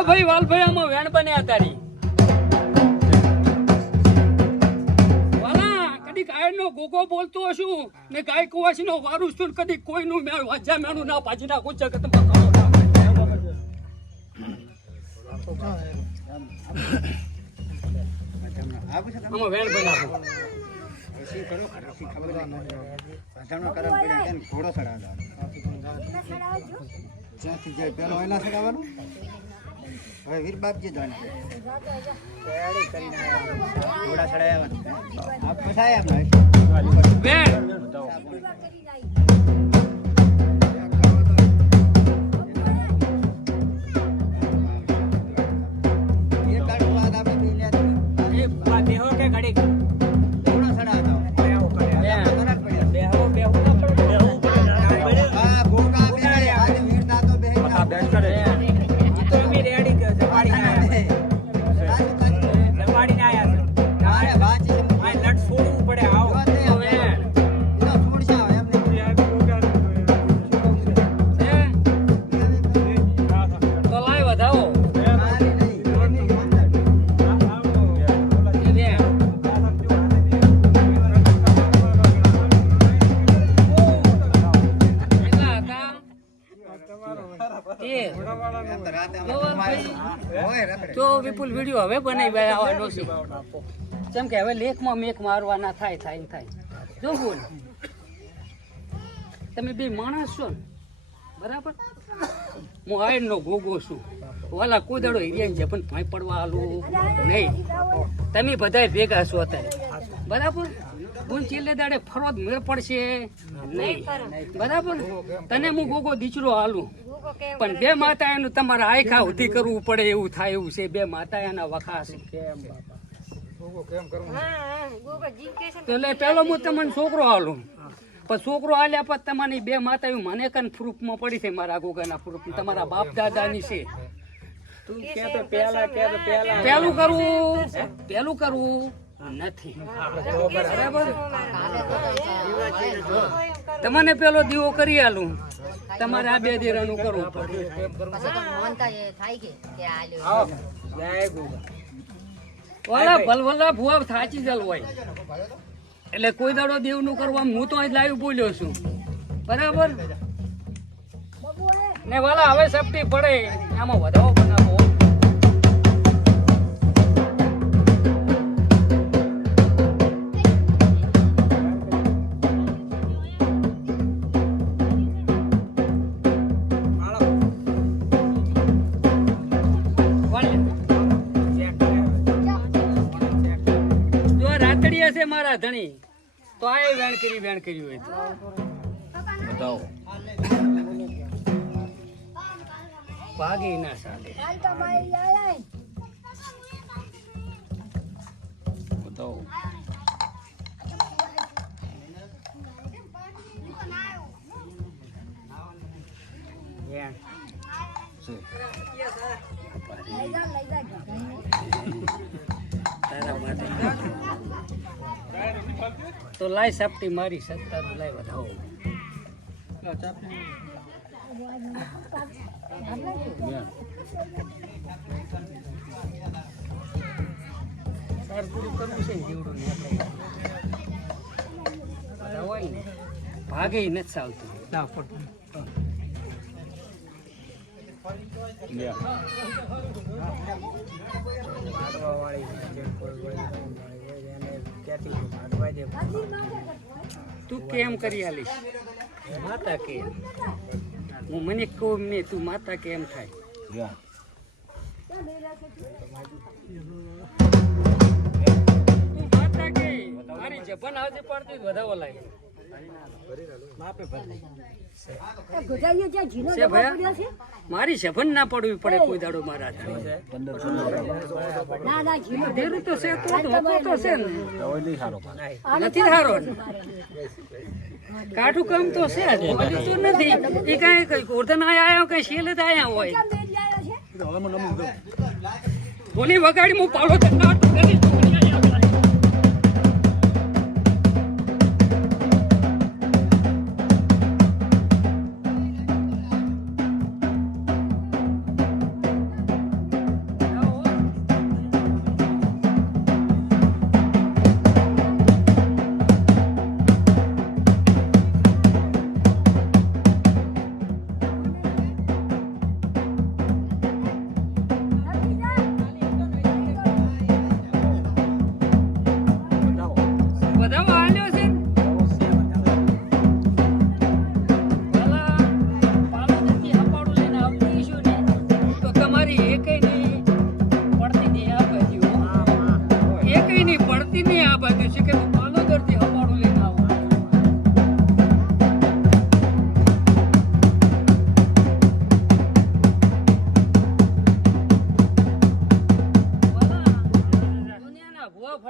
ભાઈ વાલભાઈ આમાં વેણ બન્યા તારી વાલા કદી ગાય નો ગોગો બોલતો હશું ને ગાય કુવાસી નો વારું છું કદી કોઈનું મેં વાજા મેનું ના પાજી નાખું છે કે તમે આમાં વેણ બનાવો ઘોડો ચડાવવાનો જ્યાંથી જાય પેલો એના ચડાવવાનું હવે વીર બાપજી ઘોડા તો વિપુલ વિડીયો હવે બનાવી આવવાનો છે જેમ કે હવે લેખમાં મેક મારવાના થાય જો બોલ તમે બે માણસ છો ને બરાબર હું આયન નો ગોગો છું વાલા કોઈ દાડો હિરિયા છે પણ ભાઈ પડવા આલું નહીં તમે બધા ભેગા છો અત્યારે બરાબર ગુણ ચીલે દાડે ફરવા મેળ પડશે નહીં બરાબર તને હું ગોગો દીચરો હાલું પણ બે માતા એનું તમારે આયખા ઉધી કરવું પડે એવું થાય એવું છે બે માતા એના વખા છે એટલે પેલો હું તમને છોકરો હાલું પણ છોકરો હાલ્યા પછી તમારી બે માતા એવું મને કન પ્રૂફમાં પડી છે મારા ગોગાના પ્રૂફ તમારા બાપ દાદાની છે પેલું કરવું નથી બરાબર તમને પેલો દીવો કરી આલું તમારે આ બે દેરાનું કરવું પડે ભલભલા ભુવા થાચી જલ હોય એટલે કોઈ દાડો દેવ નું કરવા હું તો અહીં લાઈવ બોલ્યો છું બરાબર ને વાલા હવે સપટી પડે આમાં વધાવો બનાવો મારા ધણી તો આ વેણ કરી હોય તો ભાગી ના સાલે બતાવો તો લાઈ સાપટી મારી 17 લાઈ વધાવો પૂરું કરવું છે જીવડું હોય ને ભાગે નથી ચાલતું તું કેમ કરી આલીશ માતા કેમ હું મને કહું ને તું માતા કેમ થાય તું માતા કે મારી જપન આજે પડતી વધાવો લાગે મારી સફન ના પડવી પડે કોઈ દાડો મારા તો છે નથી સારો કાઠું કામ તો છે તો નથી એ કઈ ગોર્ધન આવ્યા કઈ શેલ જ આવ્યા હોય બોલી વગાડી હું પાડો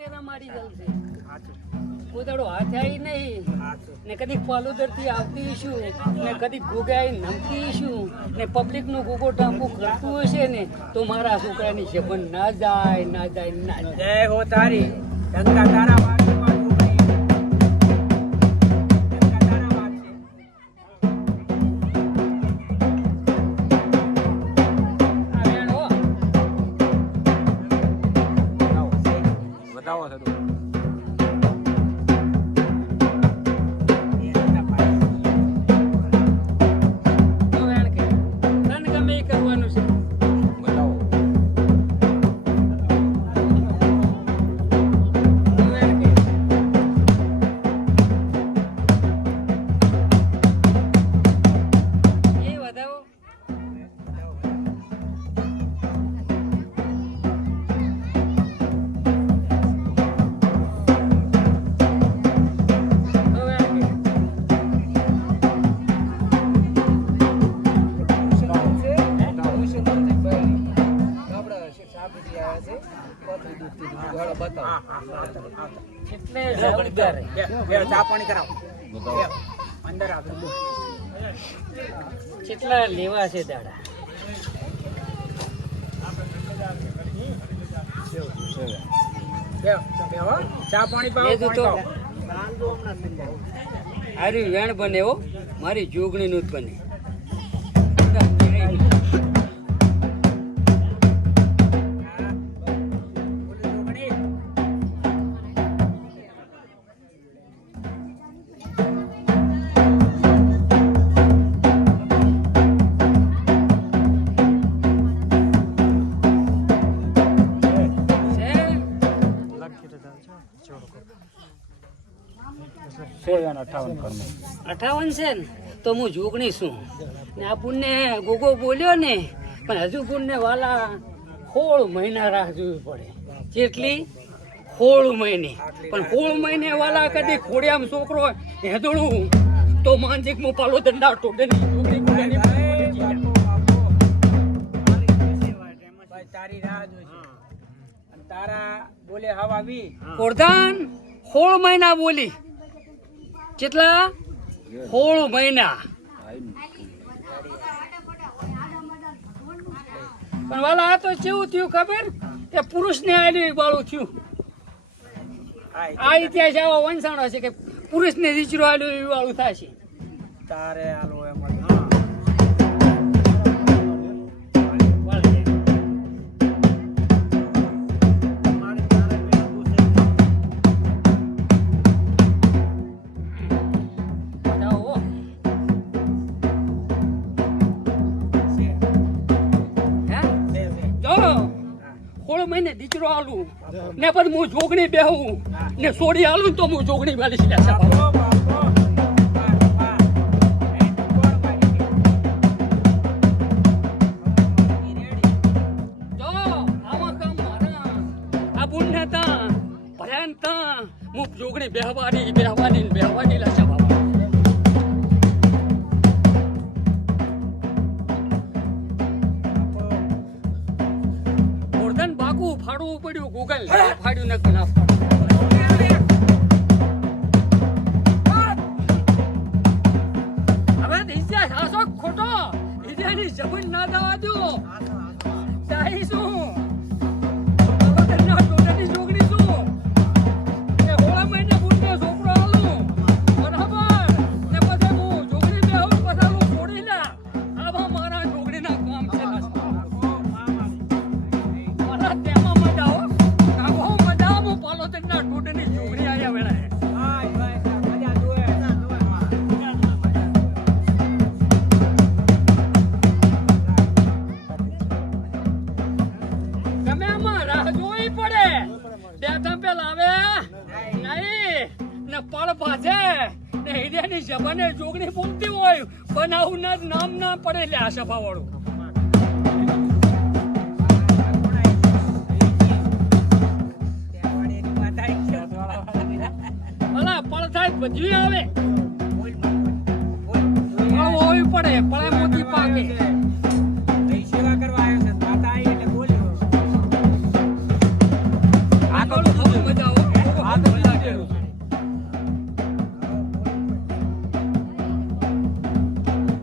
પટેલા મારી જલશે કોઈ દાડો હાથે આવી નહીં ને કદી ફાલુદરથી આવતી શું ને કદી ગોગાઈ નમતી શું ને પબ્લિક નો ગોગો ટાંપો કરતું હશે ને તો મારા છોકરાની શેપન ના જાય ના જાય ના જાય. જય હો તારી ડંકા તારા વાગમાં ડૂબી. ડંકા તારા વાગશે. આ વેણ હો. બતાવો છે તો વેણ કે તને ગમે એ કરવાનું છે. બતાવો. તો વેણ કે એ વધાવો. તો વેણ કે એટલે જવાબદાર રહે. ચા પાણી કરાવો. અંદર આપણે કેટલા લેવા છે દાડા ચા પાણી પાવો. એ તો હારી વેણ બને હો મારી જોગણી નું જ બને. છે? 58 છે ને તો હું જોગણી છું ને આ પુણ્ય ગોગો બોલ્યો ને પણ હજુ પુણ્ય વાલા 16 મહિના રાહ જોવી પડે. કેટલી 16 મહિને પણ 16 મહિને વાલા કદી ખોડિયામ છોકરો હેદોળું તો માનસિક મો પાલો દંડા ટોડે ની જોગણી બોલ્યાની ભાઈ તારી રાહ જોઈશે. અને તારા બોલે હવા વી પ્રધાન 16 મહિના બોલી. કેટલા 16 મહિના પણ વાલા આ તો કેવું થયું ખબર કે પુરુષ ને આલી બાળું થયું. આ ઇતિહાસ આવો વંશાણો છે કે પુરુષ ને દીકરો આલ્યો એ વાળું થશે. તારે આલો એમ મહિને દીકરો આલું ને પછી હું જોગણી બેહું ને સોડી આલું તો હું જોગણી વાલી છે. જો આવા કામ મારા આ બુનને તા ભયાન તા હું જોગણી બેહવાની લાશા બાબા. ફાડવું પડ્યું ગૂગલ ફાડ્યું નથી ના હવે ઇતિહાસ હાસો ખોટો ઇતિહાસની જમીન ના દવા દો ચાહી શું જોગણી શું 16 મહિને બુનને છોકરો આલું બરાબર ને પછી હું જોગણી બેહું પછી હું છોડી લે આવા મારા જોગણીના કામ છે. જબાને જોગણી બોલતી હોય બનાવું ના નામ ના પડે લે આ સભા વાળું. ભલા પડથાય બધું આવે પડે પડે મોતી પાકે